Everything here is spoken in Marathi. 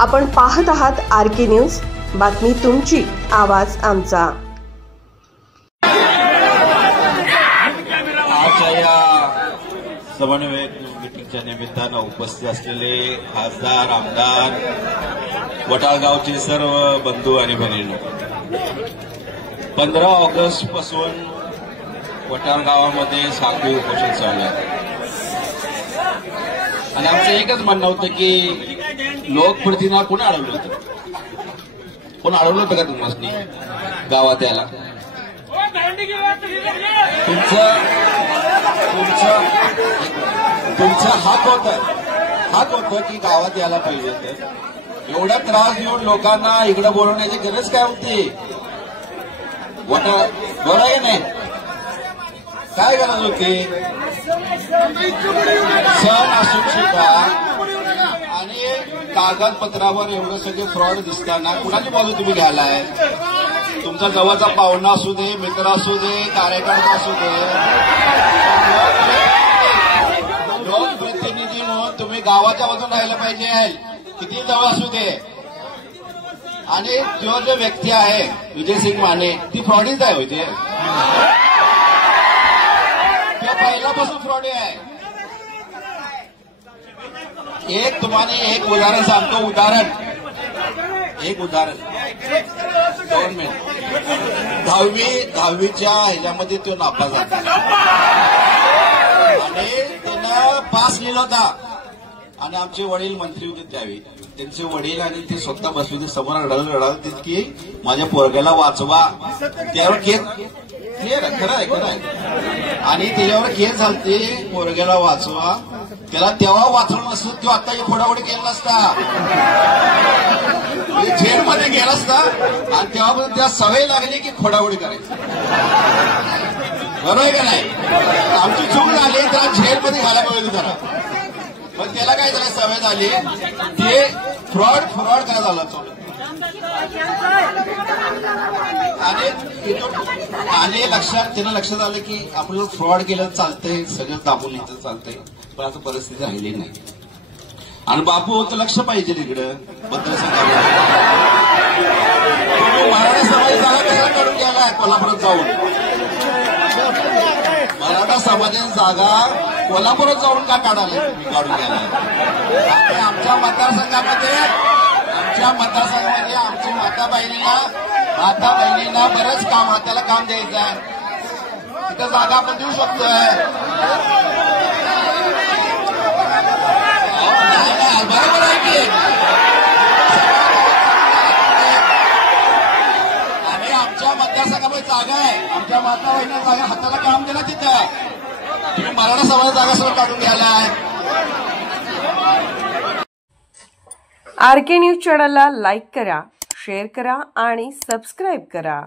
आपण पाहत आहात RK न्यूज, बातमी तुमची, आवाज आमचा। आजच्या या समन्वय मीटिंगच्या निमित्तानं उपस्थित असलेले खासदार, आमदार, वटाळगावचे सर्व बंधू आणि भगिनींनो, 15 ऑगस्ट पासून वटाळगावामध्ये साखळी उपोषण चालू आहे आणि आमचं एकच म्हणणं होतं की लोकप्रतिनिधींना कोण अडवलं होतं? कोण अडवलं होतं का तुम्हाला गावात यायला? तुमचं हक होतं की गावात यायला पाहिजे होतं। एवढा त्रास देऊन लोकांना इकडे बोलवण्याची गरज काय होती? बरोबर आहे नाही? काय गरज होती? सण असून सुद्धा आणि कागदपत्रावर एवढं सगळे फ्रॉड दिसताना कुणाची बाजू तुम्ही घ्यायलाय? तुमचा जवळचा पाहुणा असू दे, मित्र असू दे, कार्यकर्ता असू दे, लोकप्रतिनिधी म्हणून तुम्ही गावाच्या बाजून राहायला पाहिजे, किती जवळ असू दे। आणि तो जो व्यक्ती आहे विजयसिंग माने, ती फ्रॉडीच आहे होते, तो पहिल्यापासून फ्रॉडी आहे। एक तुम्हाला एक उदाहरण सांगतो, एक उदाहरण 2 मिनिट। 10वीच्या ह्याच्यामध्ये तो नापास झाला आणि त्यानं पास लिहिला होता आणि आमचे वडील मंत्री होते त्यावेळी, त्यांचे वडील आणि ते स्वतः बसले होते समोर, रडत की माझ्या पोरग्याला वाचवा। त्यावर खरं आहे आणि त्याच्यावर केस झालते, पोरग्याला वाचवा। त्याला तेव्हा वाचवलं नसतं, तो आता फोडाफोडी केला नसता, जेलमध्ये गेला असता आणि तेव्हापासून त्या सवय लागली की फोडाफोडी करायची। बरोबर आहे का नाही? आमची चूक झाली, त्याला जेलमध्ये घालायला पाहिजे जरा, पण त्याला काय झालं, सवय झाली, ते फ्रॉड काय झालं चोर। आणि त्यानं लक्षात आलं की आपलं फ्रॉड केलं चालतंय, सगळं दाबून इथं चालतंय, पण आता परिस्थिती राहिली नाही। आणि बापू होतं लक्ष पाहिजे इकडं बद्दल सांगायला। तुम्ही मराठा समाज जागा कसा काढून गेलाय कोल्हापुरात जाऊन? मराठा समाजाची जागा कोल्हापुरात जाऊन का काढायला काढून गेलाय? आमच्या मतदारसंघामध्ये आमच्या माता बहिणींना बरंच काम, हाताला काम द्यायचं आहे, तिथं जागा आपण देऊ शकतोय। बरोबर आहे की? आणि आमच्या मतदारसंघामध्ये जागा आहे, आमच्या माता बहिणींना जागा, हाताला काम दिलं तिथं, तुम्ही मराठा समाज जागा सगळं काढून घ्यायला आहे। RK न्यूज चॅनलला लाईक करा, शेअर करा आणि सबस्क्राईब करा।